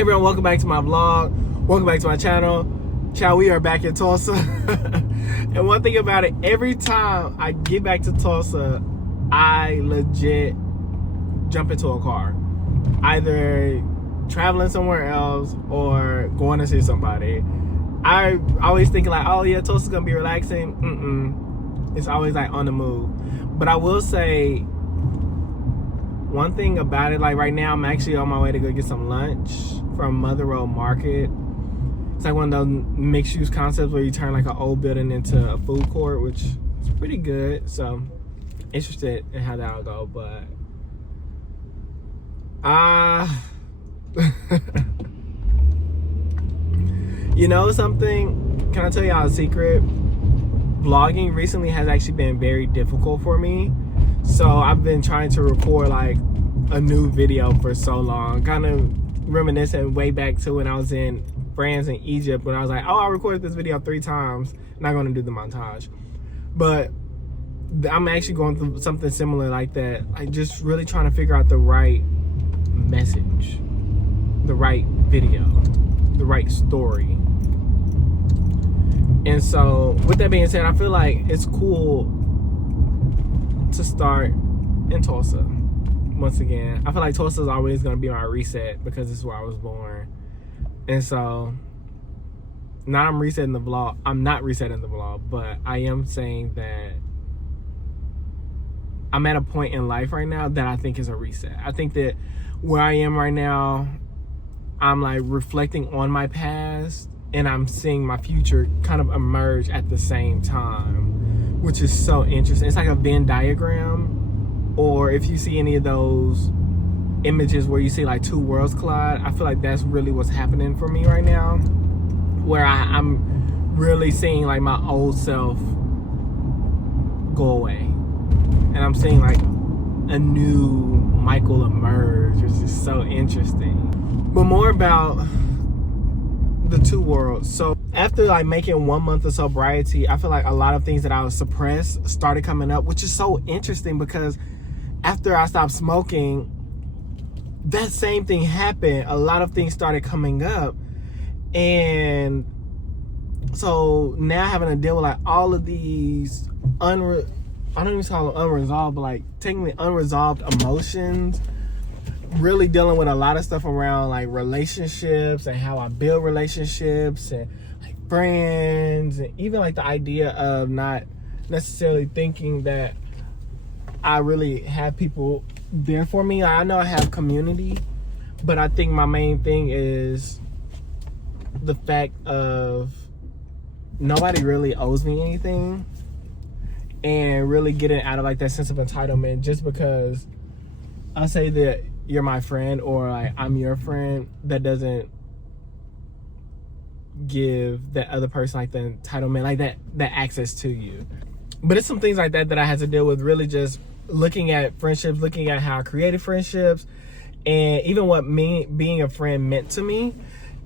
Hey everyone, welcome back to my vlog. Welcome back to my channel. Child, we are back in Tulsa. And one thing about it, every time I get back to Tulsa, I legit jump into a car. Either traveling somewhere else or going to see somebody. I always thinking like, oh yeah, Tulsa's gonna be relaxing. It's always like on the move. But I will say, one thing about it, like right now, I'm actually on my way to go get some lunch from Mother Road Market. It's like one of those mixed use concepts where you turn like an old building into a food court, which is pretty good. So interested in how that'll go, but you know something? Can I tell y'all a secret? Vlogging recently has actually been very difficult for me. So I've been trying to record like a new video for so long, kind of reminiscent way back to when I was in France and Egypt, when I was like, oh, I recorded this video 3 times, not going to do the montage. But I'm actually going through something similar like that, like just really trying to figure out the right message, the right video, the right story. And so with that being said, I feel like it's cool to start in Tulsa once again. I feel like Tulsa is always going to be my reset because it's where I was born. And so now I'm resetting the vlog. I'm not resetting the vlog, but I am saying that I'm at a point in life right now that I think is a reset. I think that where I am right now, I'm like reflecting on my past and I'm seeing my future kind of emerge at the same time, which is so interesting. It's like a Venn diagram, or if you see any of those images where you see like 2 worlds collide, I feel like that's really what's happening for me right now, where I'm really seeing like my old self go away, and I'm seeing like a new Michael emerge, which is so interesting. But more about the 2 worlds. So after like making 1 month of sobriety, I feel like a lot of things that I was suppressed started coming up, which is so interesting because after I stopped smoking, that same thing happened. A lot of things started coming up, and so now having to deal with like all of these I don't even call them unresolved, but like technically unresolved emotions, really dealing with a lot of stuff around like relationships and how I build relationships and like friends, and even like the idea of not necessarily thinking that I really have people there for me. I know I have community, but I think my main thing is the fact of nobody really owes me anything, and really getting out of like that sense of entitlement just because I say that you're my friend or like I'm your friend, that doesn't give that other person like the entitlement, like that access to you. But it's some things like that I had to deal with, really just looking at friendships, looking at how I created friendships, and even what me being a friend meant to me.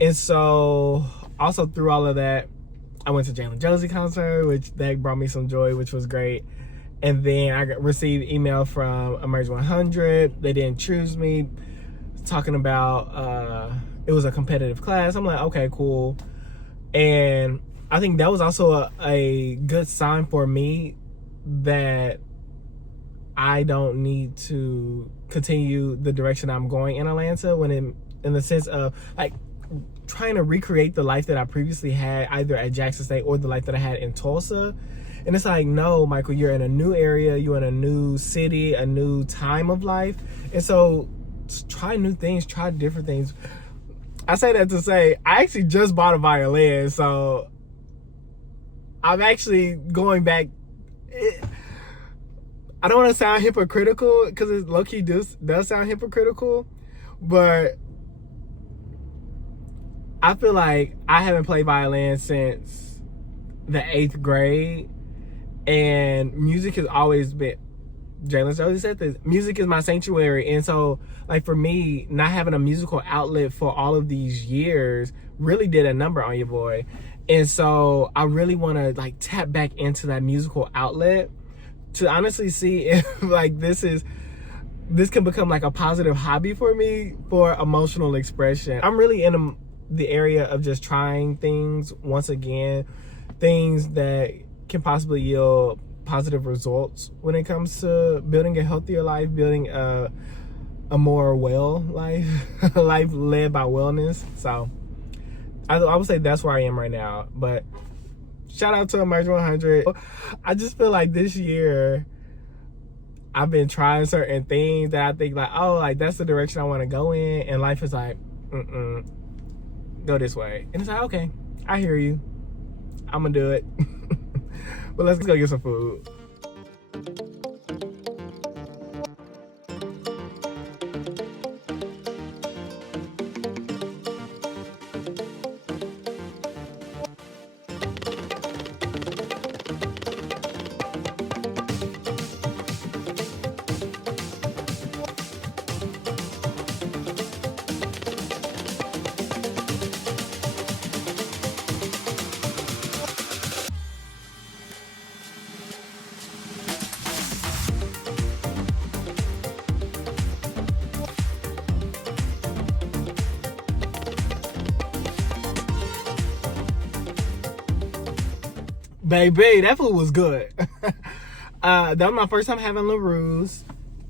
And so also through all of that, I went to Jalen Josie concert, which that brought me some joy, which was great. And then I received email from Emerge 100. They didn't choose me, talking about it was a competitive class. I'm like, okay, cool. And I think that was also a good sign for me that I don't need to continue the direction I'm going in Atlanta, when in the sense of like trying to recreate the life that I previously had either at Jackson State or the life that I had in Tulsa. And it's like, no, Michael, you're in a new area, you're in a new city, a new time of life. And so try new things, try different things. I say that to say, I actually just bought a violin, so I'm actually going back. I don't want to sound hypocritical because it low-key does sound hypocritical, but I feel like I haven't played violin since the 8th grade, and music has always been, Jalen already said this, music is my sanctuary. And so like for me, not having a musical outlet for all of these years really did a number on your boy. And so I really want to like tap back into that musical outlet to honestly see if like this is this can become like a positive hobby for me for emotional expression. I'm really in the area of just trying things once again, things that can possibly yield positive results when it comes to building a healthier life, building a more well life, a life led by wellness. So I would say that's where I am right now. But shout out to Emerge 100. I just feel like this year I've been trying certain things that I think like, oh, like that's the direction I want to go in, and life is like, go this way. And it's like, okay, I hear you. I'm gonna do it. But let's go get some food. Baby, that food was good. That was my first time having LaRue's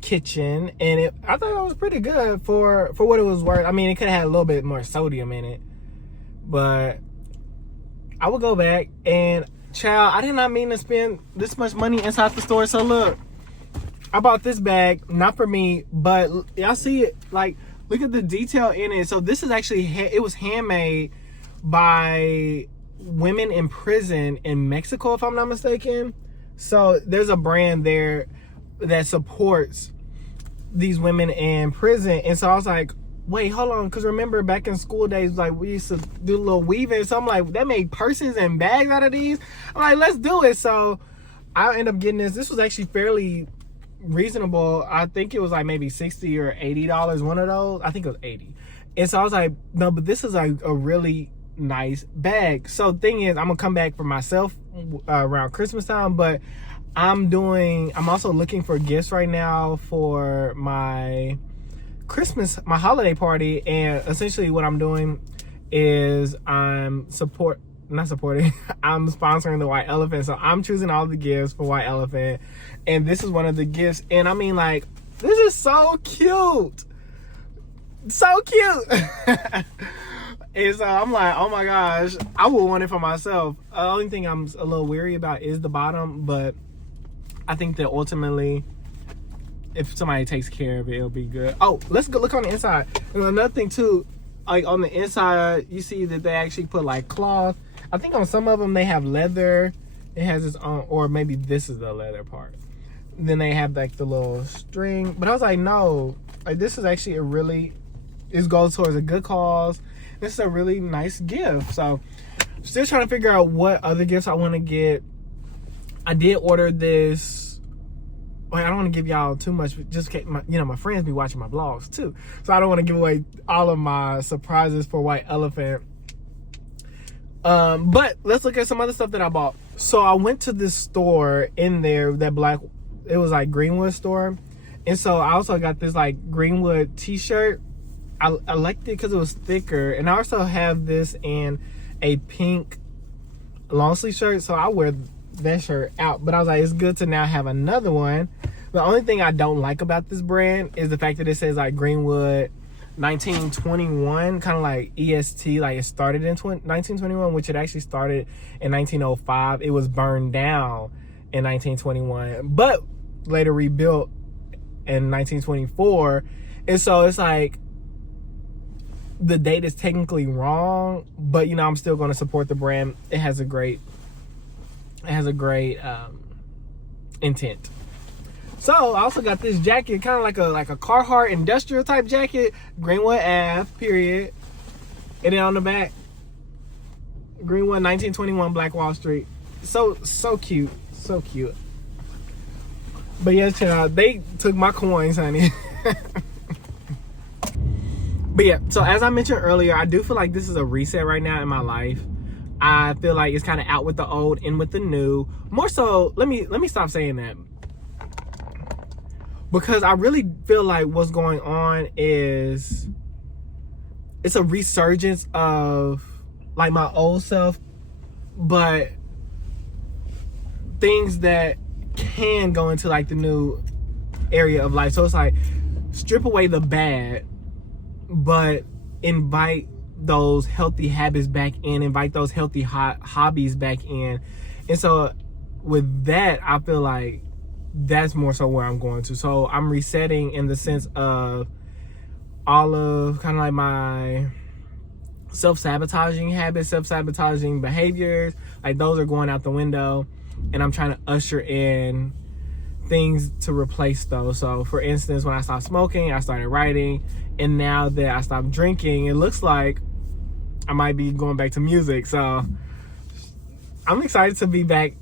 kitchen, and I thought it was pretty good for what it was worth. I mean, it could have had a little bit more sodium in it, but I would go back. And child, I did not mean to spend this much money inside the store. So look, I bought this bag, not for me, but y'all see it, like, look at the detail in it. So this is actually, it was handmade by women in prison in Mexico, if I'm not mistaken. So there's a brand there that supports these women in prison. And so I was like, wait, hold on, because remember back in school days, like, we used to do a little weaving. So I'm like, that made purses and bags out of these. I'm like, let's do it. So I ended up getting this. This was actually fairly reasonable. I think it was like maybe $60 or $80, one of those. I think it was 80. And so I was like, no, but this is like a really nice bag. So thing is, I'm gonna come back for myself around Christmas time, but I'm also looking for gifts right now for my holiday party. And essentially what I'm doing is I'm sponsoring the White Elephant. So I'm choosing all the gifts for White Elephant, and this is one of the gifts. And I mean, like, this is so cute, so cute. And so I'm like, oh my gosh, I would want it for myself. The only thing I'm a little weary about is the bottom, but I think that ultimately, if somebody takes care of it, it'll be good. Oh, let's go look on the inside. And another thing too, like on the inside, you see that they actually put like cloth. I think on some of them they have leather. It has its own, or maybe this is the leather part. Then they have like the little string. But I was like, no, like this is actually it goes towards a good cause. This is a really nice gift. So still trying to figure out what other gifts I want to get. I did order this. Well, I don't want to give y'all too much, just in case my friends be watching my vlogs too. So I don't want to give away all of my surprises for White Elephant. But let's look at some other stuff that I bought. So I went to this store in there, it was like Greenwood store. And so I also got this like Greenwood t-shirt. I liked it because it was thicker, and I also have this in a pink long sleeve shirt, so I wear that shirt out. But I was like, it's good to now have another one. The only thing I don't like about this brand is the fact that it says like Greenwood 1921, kind of like EST, like it started in 1921, which it actually started in 1905. It was burned down in 1921, but later rebuilt in 1924. And so it's like, the date is technically wrong, but I'm still going to support the brand. It has a great intent. So I also got this jacket, kind of like a Carhartt industrial type jacket, Greenwood Ave, period. And then on the back, Greenwood 1921 Black Wall Street. So cute, so cute. But yes, child, they took my coins, honey. But yeah, so as I mentioned earlier, I do feel like this is a reset right now in my life. I feel like it's kind of out with the old, in with the new. More so, let me stop saying that. Because I really feel like what's going on is it's a resurgence of like my old self, but things that can go into like the new area of life. So it's like strip away the bad, but invite those healthy habits back in, invite those healthy hobbies back in. And so with that, I feel like that's more so where I'm going to. So I'm resetting in the sense of all of kind of like my self-sabotaging habits, self-sabotaging behaviors, like those are going out the window, and I'm trying to usher in things to replace those. So for instance, when I stopped smoking, I started writing, and now that I stopped drinking, it looks like I might be going back to music. So I'm excited to be back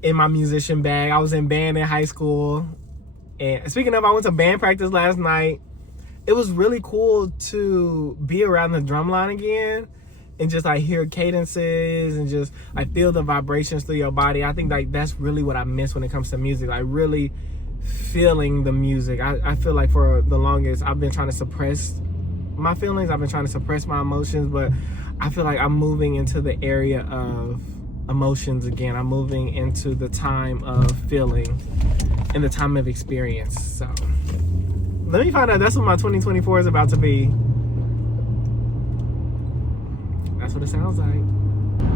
in my musician bag. I was in band in high school, and speaking of, I went to band practice last night. It was really cool to be around the drum line again and just like hear cadences and just like feel the vibrations through your body. I think like that's really what I miss when it comes to music, like really feeling the music. I feel like for the longest I've been trying to suppress my feelings, I've been trying to suppress my emotions, but I feel like I'm moving into the area of emotions again. I'm moving into the time of feeling and the time of experience. So let me find out. That's what my 2024 is about to be. That's what it sounds like.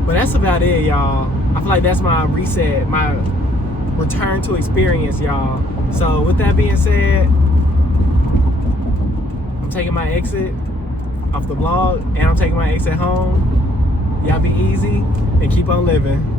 But that's about it, y'all. I feel like that's my reset, my return to experience, y'all. So with that being said, I'm taking my exit off the vlog, and I'm taking my exit home. Y'all be easy and keep on living.